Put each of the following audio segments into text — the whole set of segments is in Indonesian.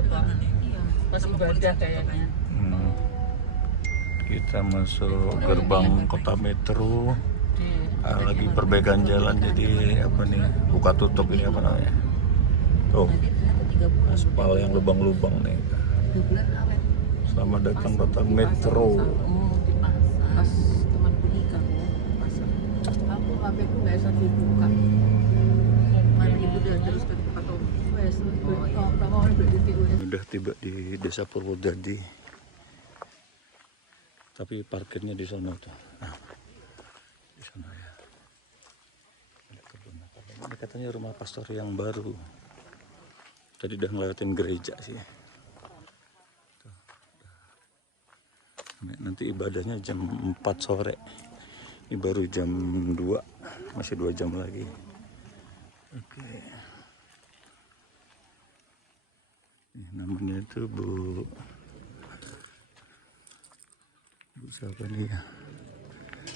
Pak. Iya, pas ibadah kayaknya. Kita masuk gerbang kota Metro. Lagi perbaikan jalan, jadi apa nih, buka tutup ini apa namanya, tuh aspal yang lubang-lubang nih. Selamat datang kota Metro. Pas temanku nikah, aku HP-ku nggak bisa dibuka. Mandi udah terus ke tempat Udah tiba di Desa Purwodadi, tapi parkirnya di sana tuh. Nah, di sana ya. Ini katanya rumah pastor yang baru. Tadi udah ngelewatin gereja sih. Tuh. Nanti ibadahnya jam 4 sore. Ini baru jam 2. Masih 2 jam lagi. Oke. Ini namanya itu Bu siapa nih ya?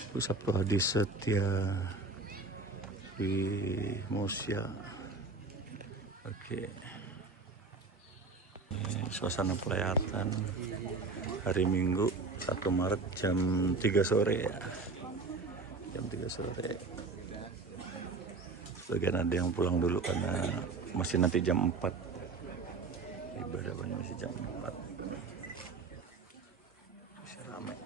Bu Sapradi Setia di Mosya. Oke. Ini suasana pelayatan hari Minggu 1 Maret jam 3 sore ya. Jam 3 sore. Sebagian ada yang pulang dulu karena masih nanti jam 4. Ibadah masih jam 4. Masih ramai.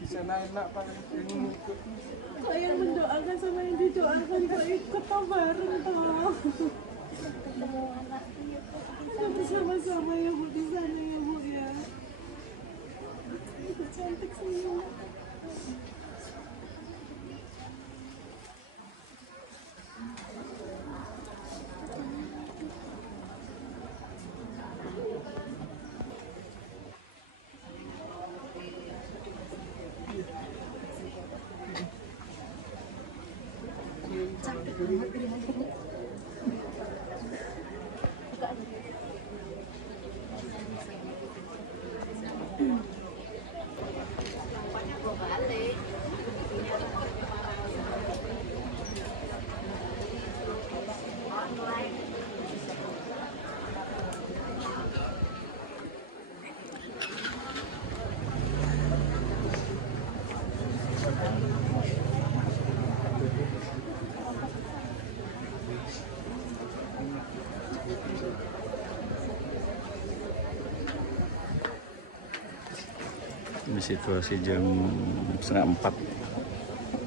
Di sana enak Pak, ini ikut. Kok yang mendoakan sama yang didoakan kok ikut toh bareng toh. Kita bersama-sama ya Bu di sana ya Bu ya. Cantik semua. Ini situasi jam 3:30.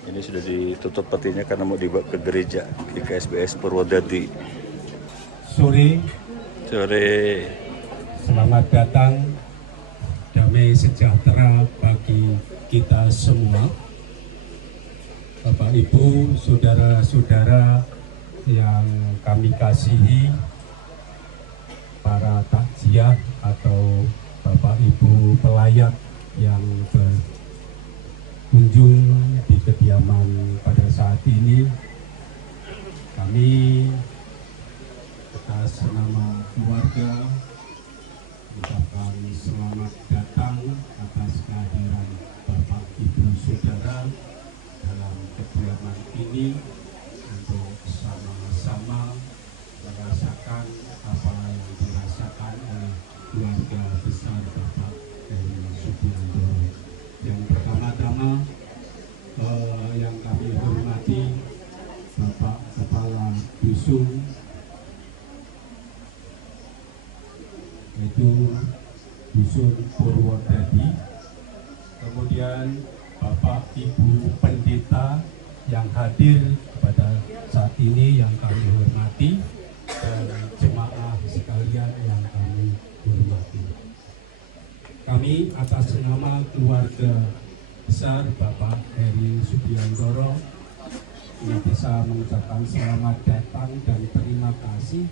Ini sudah ditutup petinya karena mau dibawa ke gereja di KSBS Purwodadi. Sore, selamat datang, damai sejahtera bagi kita semua. Bapak Ibu, saudara-saudara yang kami kasihi, para takziah atau Bapak Ibu pelayat yang berkunjung di kediaman pada saat ini, kami atas nama keluarga mengucapkan selamat datang atas kehadiran Bapak Ibu Saudara dalam kediaman ini untuk sama-sama merasakan apa yang dirasakan oleh keluarga besar Bapak Heri Subiantoro. Yang pertama-tama yang kami hormati Bapak Kepala Dusun, yaitu Dusun Purwodadi, kemudian Bapak Ibu Pendeta yang hadir pada saat ini yang kami hormati, dan jemaah sekalian yang kami hormati. Kami atas nama keluarga besar Bapak Heri Subiantoro ini bisa mengucapkan selamat datang dan terima kasih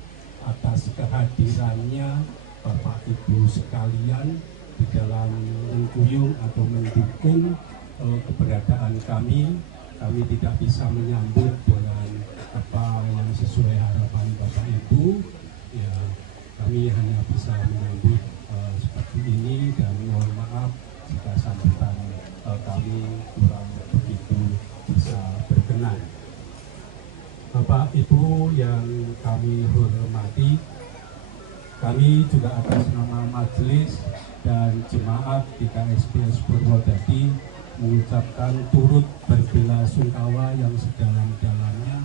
atas kehadirannya Bapak Ibu sekalian di dalam mengkuyung atau mendukung keberadaan kami. Kami tidak bisa menyambut dengan apa yang sesuai harapan Bapak Ibu, ya, kami hanya bisa menyambut seperti ini dan mohon maaf jika sambutan kami kurang begitu bisa berkenan. Bapak Ibu yang kami hormati, kami juga atas nama majelis dan jemaat di KSPS Purwodadi mengucapkan turut berbelasungkawa yang sedalam-dalamnya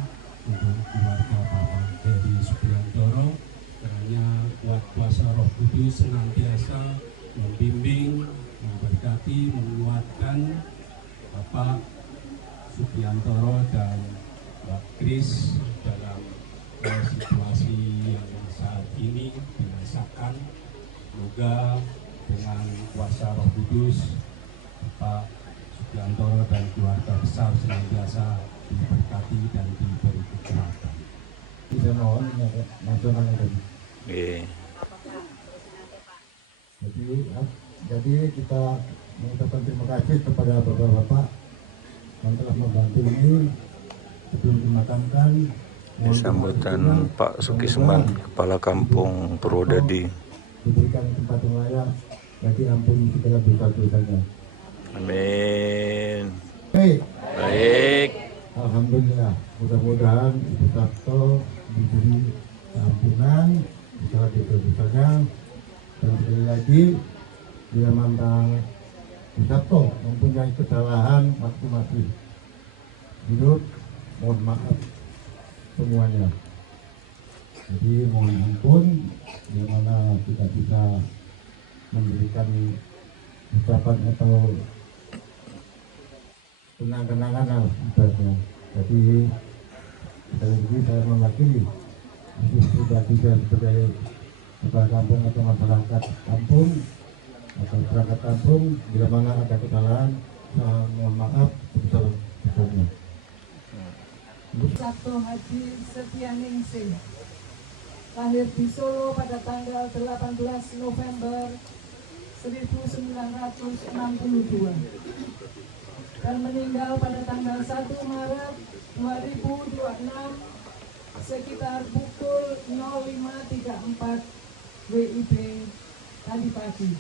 untuk keluarga Bapak Heri Subiantoro, kiranya kuat kuasa Roh Kudus senantiasa membimbing, memberkati, menguatkan Bapak Subiantoro dan Mbak Kris dalam situasi yang saat ini dirasakan. Semoga dengan kuasa Roh Kudus Bapak Subiantoro dan keluarga besar senantiasa diberkati dan diberi kekuatan. Bisa mohon nasional tadi. Jadi kita mengucapkan terima kasih kepada bapak-bapak yang telah membantu ini sebelum dimakamkan. Sambutan Pak Sukisman, Kepala Kampung Purwodadi. Diberikan tempat yang layak bagi ampun segala dosa-dosanya. Amin. Baik. Alhamdulillah. Mudah-mudahan Ibu Sabto diberi keampunan segala dosa-dosanya. Dan sekali lagi, bila Manta Ibu Sabto mempunyai kesalahan waktu masih hidup, mohon maaf semuanya. Jadi mohon ampun di mana tidak bisa memberikan ucapan atau kenang-kenangan lah ibaratnya. Jadi sekali lagi saya mewakili pribadi saya sebagai kepala kampung atau masyarakat kampung atau perangkat kampung, bila mana ada kesalahan, mohon maaf sebesar-besarnya. Sabto Haji Setianingsih, lahir di Solo pada tanggal 18 November 1962 dan meninggal pada tanggal 1 Maret 2026 sekitar pukul 05.34 WIB tadi pagi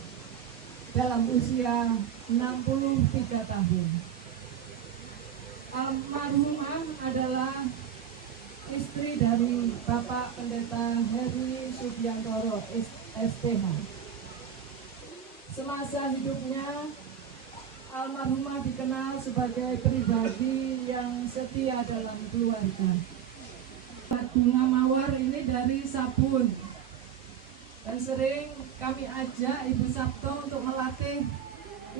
dalam usia 63 tahun. Almarhumah adalah istri dari Bapak Pendeta Heri Subiantoro STH. Semasa hidupnya, almarhumah dikenal sebagai pribadi yang setia dalam keluarga. Bunga mawar ini dari Sabun, dan sering kami ajak Ibu Sabto untuk melatih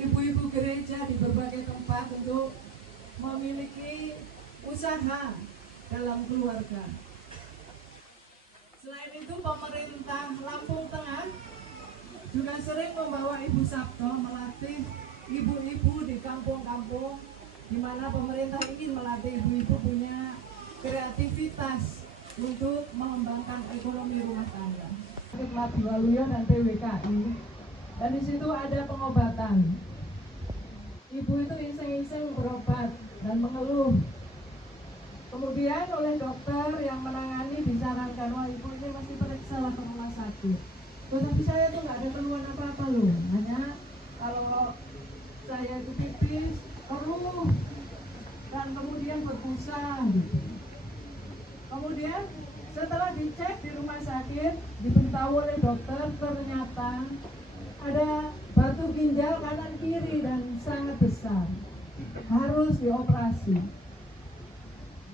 ibu-ibu gereja di berbagai tempat untuk memiliki usaha dalam keluarga. Selain itu, pemerintah Lampung Tengah juga sering membawa Ibu Sabto melatih ibu-ibu di kampung-kampung di mana pemerintah ingin melatih ibu-ibu punya kreativitas untuk mengembangkan ekonomi rumah tangga. Mati Waluyo dan PWKI, dan di situ ada pengobatan. Ibu itu iseng-iseng berobat dan mengeluh. Kemudian oleh dokter yang menangani disarankan, wah ibu ini masih periksa lah ke rumah sakit. Tapi saya tuh nggak ada keluhan apa-apa loh. Hanya kalau saya itu pipis, keluh, dan kemudian berbusa gitu. Kemudian setelah dicek di rumah sakit, diberitahu oleh dokter, ternyata ada batu ginjal kanan kiri dan sangat besar, harus dioperasi.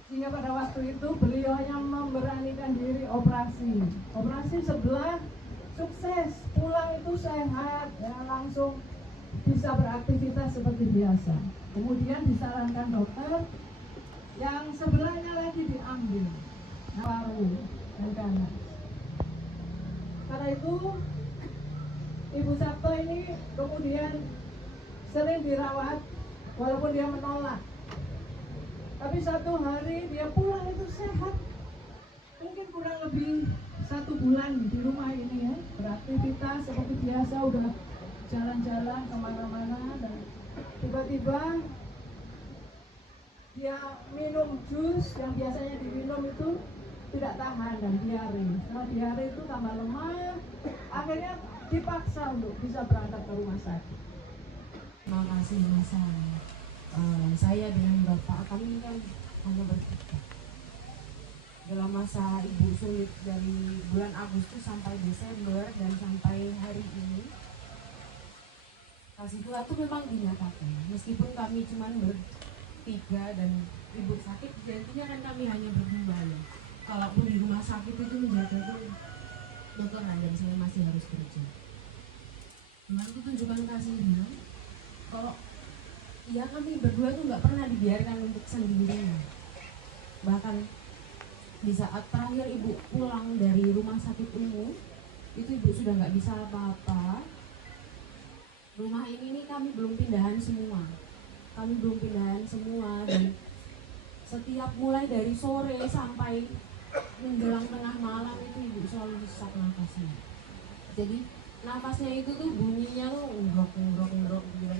Sehingga pada waktu itu beliau hanya memberanikan diri operasi sebelah sukses, pulang itu sehat, ya, langsung bisa beraktivitas seperti biasa. Kemudian disarankan dokter yang sebelahnya lagi diambil, paru dan ganas. Karena itu Ibu Sabto ini kemudian sering dirawat walaupun dia menolak. Tapi satu hari dia pulang itu sehat. Mungkin kurang lebih 1 bulan di rumah ini ya, beraktivitas seperti biasa, udah jalan-jalan kemana-mana, dan tiba-tiba dia minum jus yang biasanya diminum itu tidak tahan dan diare. Setelah diare itu tambah lemah, akhirnya dipaksa untuk bisa berangkat ke rumah sakit. Terima kasih masa saya dengan bapak kami kan hanya bertiga. Dalam masa ibu sulit dari bulan Agustus sampai Desember dan sampai hari ini, kasih Tuhan itu memang dinyatakan. Meskipun kami cuma bertiga dan ibu sakit, intinya kan kami hanya berdua ya. Kalaupun di rumah sakit itu menjaga itu dokter dan saya masih harus kerja. Tuhan itu tunjukkan kasihnya. Kalau ya kami berdua itu nggak pernah dibiarkan untuk sendirian. Bahkan di saat terakhir ibu pulang dari rumah sakit umum, itu ibu sudah nggak bisa apa-apa. Rumah ini nih kami belum pindahan semua. Kami belum pindahan semua dan setiap mulai dari sore sampai menjelang tengah malam itu ibu selalu sesak nafasnya. Jadi nafasnya itu tuh bunyinya tuh ngrok gitu.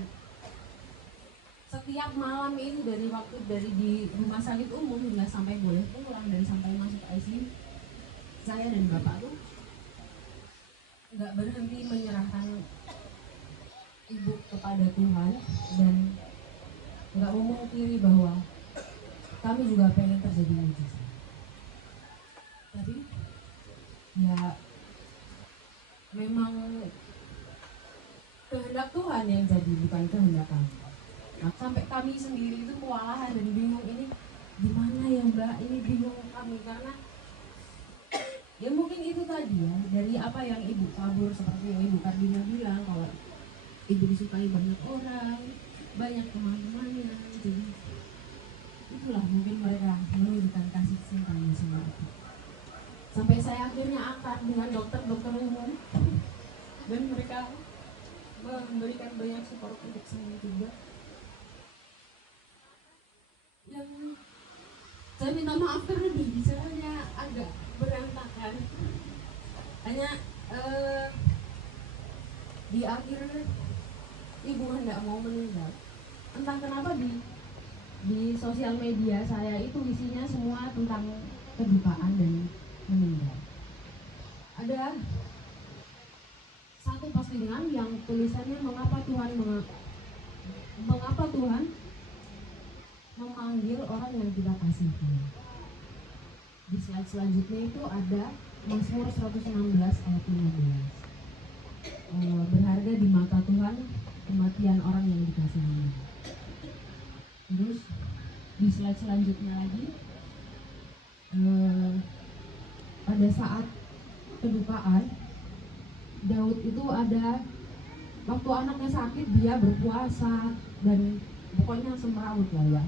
Setiap malam itu dari waktu dari di rumah sakit umum hingga sampai boleh pulang, dari sampai masuk ICU, saya dan bapak tuh nggak berhenti menyerahkan ibu kepada Tuhan dan nggak memungkiri bahwa kami juga pengen terjadi mujizat. Tapi ya memang kehendak Tuhan yang jadi, bukan kehendak kami. Nah, sampai kami sendiri itu kewalahan dan bingung, ini gimana ya Mbak, ini bingung kami karena ya mungkin itu tadi ya dari apa yang ibu kabur, seperti yang ibu Kardina bilang kalau ibu disukai banyak orang, banyak teman-temannya, jadi itulah mungkin mereka menunjukkan kasih cintanya sama aku. Sampai saya akhirnya akrab dengan dokter-dokter umum dan mereka memberikan banyak support untuk saya juga. Yang saya minta maaf karena bicaranya agak berantakan. Hanya di akhir ibu hendak mau meninggal. Entah kenapa di sosial media saya itu isinya semua tentang kedupaan dan meninggal. Ada satu postingan yang tulisannya mengapa Tuhan memanggil orang yang kita kasihi. Di slide selanjutnya itu ada Mazmur 116 ayat 15. Berharga di mata Tuhan kematian orang yang dikasihi. Terus di slide selanjutnya lagi pada saat kedupaan Daud itu ada waktu anaknya sakit dia berpuasa dan pokoknya semrawut lah ya.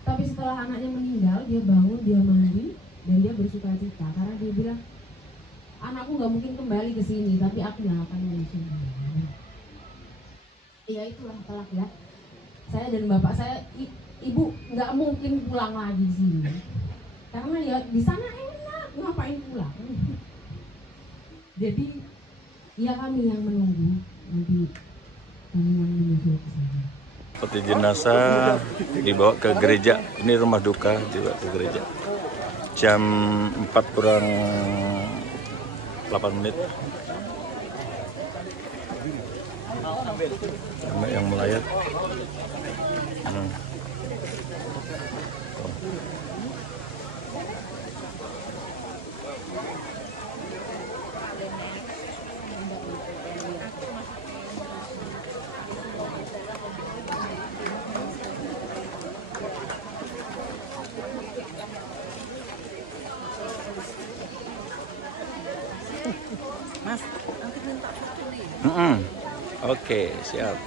Tapi setelah anaknya meninggal dia bangun, dia mandi dan dia bersukacita karena dia bilang anakku nggak mungkin kembali ke sini tapi aku yang akan mengusung. Ya itulah telak ya. Saya dan bapak saya, ibu nggak mungkin pulang lagi sini karena ya di sana enak, ngapain pulang? Jadi ya kami yang menunggu nanti kami yang menyusul ke sana. Peti jenazah dibawa ke gereja. Ini rumah duka dibawa ke gereja. Jam 4 kurang 8 menit. Yang melayat. Mas, nanti minta foto nih. Oke, siap.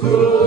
Surabaya.